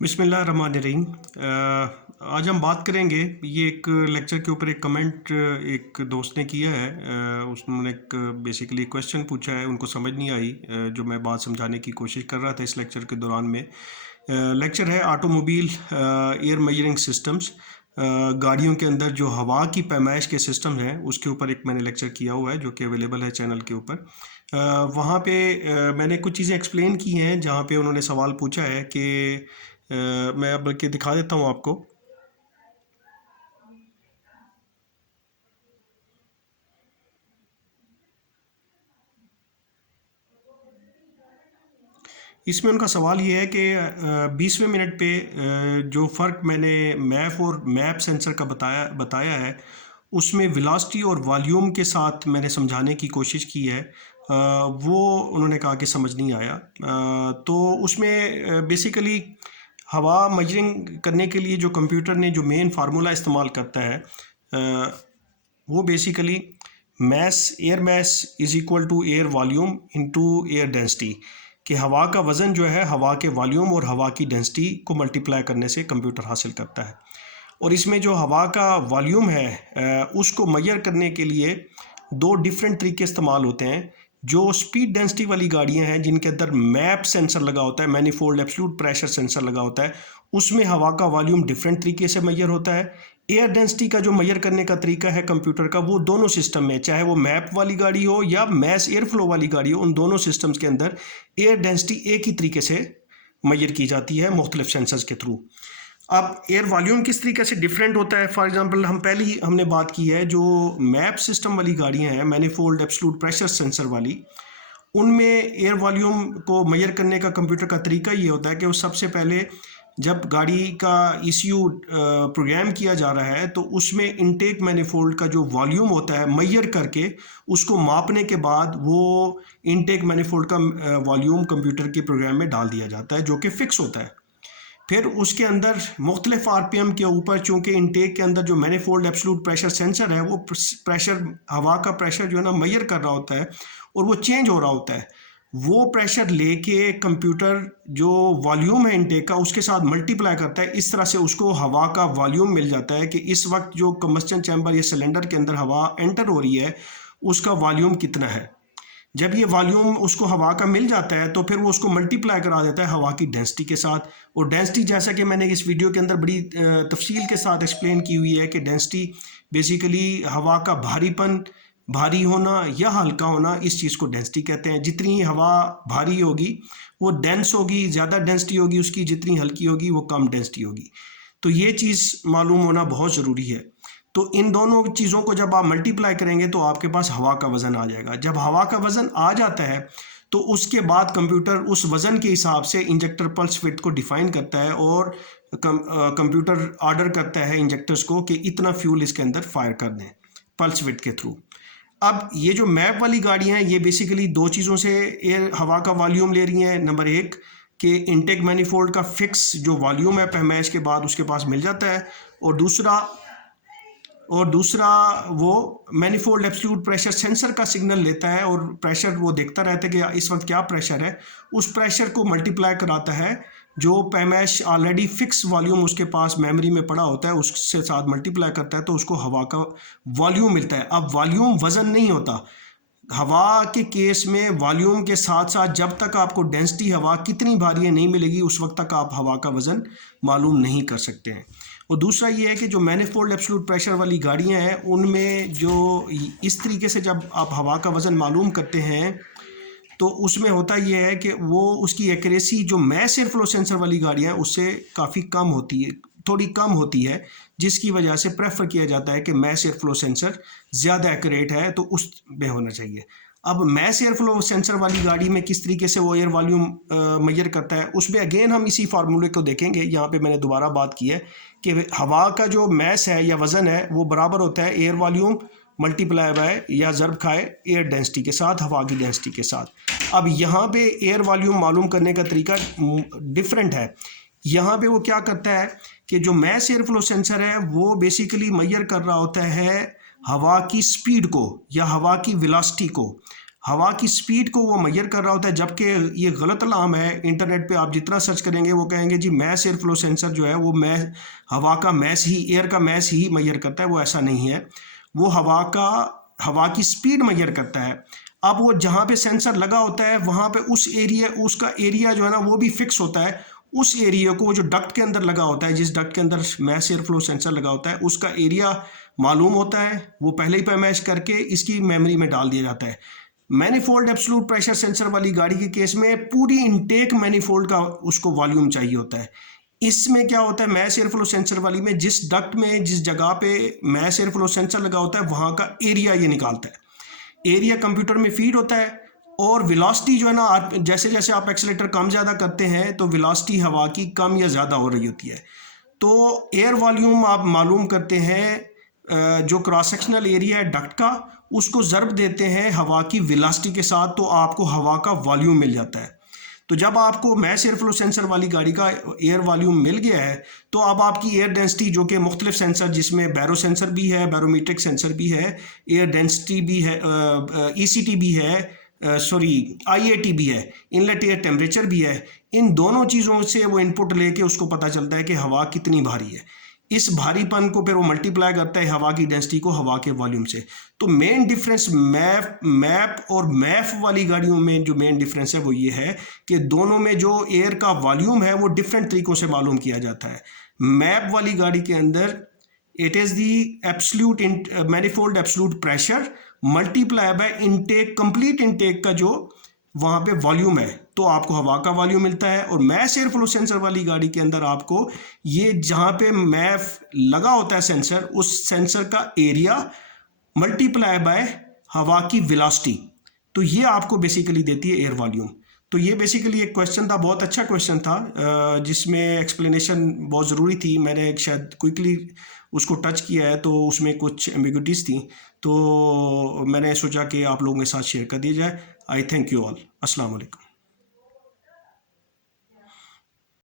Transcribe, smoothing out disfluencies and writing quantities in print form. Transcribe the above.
बिस्मिल्लाहिर्रहमानिर्रहीम। आज हम बात करेंगे, ये एक लेक्चर के ऊपर एक कमेंट एक दोस्त ने किया है। उसने एक बेसिकली क्वेश्चन पूछा है, उनको समझ नहीं आई जो मैं बात समझाने की कोशिश कर रहा था इस लेक्चर के दौरान में। लेक्चर है ऑटोमोबाइल एयर मेजरिंग सिस्टम्स। गाड़ियों के अंदर जो हवा की पैमाइश के सिस्टम हैं उसके ऊपर एक मैंने लेक्चर किया हुआ है जो कि अवेलेबल है चैनल के ऊपर। वहाँ पे मैंने कुछ चीज़ें एक्सप्लेन की हैं जहाँ पे उन्होंने सवाल पूछा है कि मैं अब बल्कि दिखा देता हूँ आपको। इसमें उनका सवाल ये है कि 20वें मिनट पे जो फ़र्क मैंने मैप और मैप सेंसर का बताया है उसमें वेलोसिटी और वॉल्यूम के साथ मैंने समझाने की कोशिश की है। वो उन्होंने कहा कि समझ नहीं आया। तो उसमें बेसिकली हवा मेजरिंग करने के लिए जो कंप्यूटर ने जो मेन फार्मूला इस्तेमाल करता है वो basically air mass is equal to air volume into air density, कि हवा का वज़न जो है हवा के वॉल्यूम और हवा की डेंसिटी को मल्टीप्लाई करने से कंप्यूटर हासिल करता है। और इसमें जो हवा का वॉल्यूम है उसको मेजर करने के लिए दो डिफरेंट तरीके इस्तेमाल होते हैं। जो स्पीड डेंसिटी वाली गाड़ियां हैं जिनके अंदर मैप सेंसर लगा होता है, मैनीफोल्ड एब्सोल्यूट प्रेशर सेंसर लगा होता है, उसमें हवा का वॉल्यूम डिफरेंट तरीके से मेजर होता है। एयर डेंसिटी का जो मेजर करने का तरीका है कंप्यूटर का, वो दोनों सिस्टम में, चाहे वो मैप वाली गाड़ी हो या मैस एयर फ्लो वाली गाड़ी हो, उन दोनों सिस्टम्स के अंदर एयर डेंसिटी एक ही तरीके से मेजर की जाती है मुख्तलिफ सेंसर्स के थ्रू। अब एयर वॉल्यूम किस तरीके से डिफरेंट होता है, फॉर एग्जांपल हमने बात की है जो मैप सिस्टम वाली गाड़ियां हैं, मैनीफोल्ड एब्सोल्यूट प्रेशर सेंसर वाली, उनमें एयर वॉल्यूम को मेजर करने का कंप्यूटर का तरीका ये होता है कि वो सबसे पहले जब गाड़ी का ECU प्रोग्राम किया जा रहा है तो उसमें इनटेक मैनीफोल्ड का जो वॉल्यूम होता है मेजर करके उसको मापने के बाद वो इनटेक मैनीफोल्ड का वॉल्यूम कंप्यूटर के प्रोग्राम में डाल दिया जाता है जो कि फिक्स होता है। फिर उसके अंदर मुख्तलिफ RPM के ऊपर, चूँकि इनटेक के अंदर जो मैनीफोल्ड एब्सोल्यूट प्रेशर सेंसर है वो प्रेशर, हवा का प्रेशर जो है ना मेजर कर रहा होता है और वो चेंज हो रहा होता है। वो प्रेशर लेके कंप्यूटर जो वॉल्यूम है इनटेक का उसके साथ मल्टीप्लाई करता है। इस तरह से उसको हवा का वॉल्यूम मिल जाता है कि इस वक्त जो कंबस्टन चैम्बर या सिलेंडर के अंदर हवा एंटर हो रही है उसका वॉल्यूम कितना है। जब ये वॉल्यूम उसको हवा का मिल जाता है तो फिर वो उसको मल्टीप्लाई करा देता है हवा की डेंसिटी के साथ। और डेंसिटी, जैसा कि मैंने इस वीडियो के अंदर बड़ी तफसील के साथ एक्सप्लेन की हुई है कि डेंसिटी बेसिकली हवा का भारीपन, भारी होना या हल्का होना, इस चीज़ को डेंसिटी कहते हैं। जितनी हवा भारी होगी वो डेंस होगी, ज़्यादा डेंसिटी होगी उसकी, जितनी हल्की होगी वो कम डेंसिटी होगी। तो ये चीज़ मालूम होना बहुत ज़रूरी है। तो इन दोनों चीज़ों को जब आप मल्टीप्लाई करेंगे तो आपके पास हवा का वज़न आ जाएगा। जब हवा का वज़न आ जाता है तो उसके बाद कंप्यूटर उस वज़न के हिसाब से इंजेक्टर पल्स विड्थ को डिफ़ाइन करता है और कंप्यूटर ऑर्डर करता है इंजेक्टर्स को कि इतना फ्यूल इसके अंदर फायर कर दें पल्स विड्थ के थ्रू। अब ये जो मैप वाली गाड़ियाँ हैं ये बेसिकली दो चीज़ों से एयर हवा का वॉल्यूम ले रही हैं। नंबर एक कि इनटेक मैनीफोल्ड का फिक्स जो वॉल्यूम है पैमाइश के बाद उसके पास मिल जाता है, और दूसरा वो मैनीफोल्ड एब्सोल्यूट प्रेशर सेंसर का सिग्नल लेता है और प्रेशर वो देखता रहता है कि इस वक्त क्या प्रेशर है। उस प्रेशर को मल्टीप्लाई कराता है, जो पैमाइश ऑलरेडी फिक्स वॉल्यूम उसके पास मेमोरी में पड़ा होता है उससे साथ मल्टीप्लाई करता है तो उसको हवा का वॉल्यूम मिलता है। अब वॉल्यूम वज़न नहीं होता। हवा के केस में वॉल्यूम के साथ साथ जब तक आपको डेंसिटी हवा कितनी भारी है नहीं मिलेगी उस वक्त तक आप हवा का वज़न मालूम नहीं कर सकते हैं। और दूसरा ये है कि जो मैनीफोल्ड एब्सोल्यूट प्रेशर वाली गाड़ियां हैं उनमें जो इस तरीके से जब आप हवा का वज़न मालूम करते हैं तो उसमें होता यह है कि वो उसकी एक्यूरेसी जो मैस एयर फ्लो सेंसर वाली गाड़ियां हैं उससे काफ़ी कम होती है, थोड़ी कम होती है, जिसकी वजह से प्रेफर किया जाता है कि मैस एयर फ्लो सेंसर ज़्यादा एक्यूरेट है तो उस में होना चाहिए। अब मैस एयर फ्लो सेंसर वाली गाड़ी में किस तरीके से वो एयर वॉल्यूम मेजर करता है, उसमें अगेन हम इसी फार्मूले को देखेंगे। यहाँ पे मैंने दोबारा बात की है कि हवा का जो मैस है या वज़न है वो बराबर होता है एयर वॉल्यूम मल्टीप्लाई बाय या ज़रब खाए एयर डेंसिटी के साथ, हवा की डेंसिटी के साथ। अब यहाँ पे एयर वॉल्यूम मालूम करने का तरीका डिफरेंट है। यहाँ पे वो क्या करता है कि जो मैस एयर फ्लो सेंसर है वो बेसिकली मेजर कर रहा होता है हवा की स्पीड को या हवा की वेलोसिटी को। हवा की स्पीड को वो मेजर कर रहा होता है, जबकि ये गलत अलार्म है। इंटरनेट पे आप जितना सर्च करेंगे वो कहेंगे जी मैस एयर फ्लो सेंसर जो है वो हवा का मैस ही, एयर का मैस ही मेजर करता है। वो ऐसा नहीं है, वो हवा की स्पीड मेजर करता है। अब वो जहाँ पे सेंसर लगा होता है वहाँ पे उसका एरिया जो है ना वो भी फिक्स होता है। उस एरिया को जो डक्ट के अंदर लगा होता है, जिस डक्ट के अंदर मैस एयर फ्लो सेंसर लगा होता है, उसका एरिया मालूम होता है, वो पहले ही पैमाइश करके इसकी मेमोरी में डाल दिया जाता है। मैनीफोल्ड एब्सोल्यूट प्रेशर सेंसर वाली गाड़ी के केस में पूरी इनटेक मैनीफोल्ड का उसको वॉल्यूम चाहिए होता है। इसमें क्या होता है, मैस एयर फ्लो सेंसर वाली में जिस डक्ट में जिस जगह पे मैस एयर फ्लो सेंसर लगा होता है वहाँ का एरिया ये निकालता है। एरिया कंप्यूटर में फीड होता है, और वेलोसिटी जो है ना, जैसे जैसे आप एक्सेलेरेटर कम ज़्यादा करते हैं तो वेलोसिटी हवा की कम या ज़्यादा हो रही होती है। तो एयर वॉल्यूम आप मालूम करते हैं, जो क्रॉस सेक्शनल एरिया है डक्ट का, उसको ज़र्ब देते हैं हवा की वेलोसिटी के साथ, तो आपको हवा का वॉल्यूम मिल जाता है। तो जब आपको मैस एयर फ्लो सेंसर वाली गाड़ी का एयर वॉल्यूम मिल गया है, तो अब आपकी एयर डेंसिटी, जो कि मुख्तलिफ सेंसर, जिसमें बैरो सेंसर भी है, बैरोमीट्रिक सेंसर भी है, एयर डेंसिटी भी है, ECT भी है, IAT भी है, इनलेट एयर टेम्परेचर भी है। इन दोनों चीज़ों से वो इनपुट लेके उसको पता चलता है कि हवा कितनी भारी है। इस भारीपन को फिर वो मल्टीप्लाई करता है हवा की डेंसिटी को हवा के वॉल्यूम से। तो मेन डिफरेंस मैप और मैफ वाली गाड़ियों में जो मेन डिफरेंस है वो ये है कि दोनों में जो एयर का वॉल्यूम है वो डिफरेंट तरीकों से मालूम किया जाता है। मैप वाली गाड़ी के अंदर it is the absolute manifold absolute pressure multiply by intake, complete intake का जो वहाँ पे वॉल्यूम है, तो आपको हवा का वॉल्यूम मिलता है। और मैस एयर फ्लो सेंसर वाली गाड़ी के अंदर आपको ये जहाँ पे मैफ लगा होता है सेंसर, उस सेंसर का एरिया मल्टीप्लाई बाय हवा की वेलोसिटी, तो ये आपको बेसिकली देती है एयर वॉल्यूम। तो ये बेसिकली एक क्वेश्चन था, बहुत अच्छा क्वेश्चन था, जिसमें एक्सप्लेनेशन बहुत ज़रूरी थी। मैंने शायद क्विकली उसको टच किया है तो उसमें कुछ एम्बिग्विटीज़ थी, तो मैंने सोचा कि आप लोगों के साथ शेयर कर दिया जाए। आई थैंक यू ऑल। अस्सलाम वालेकुम।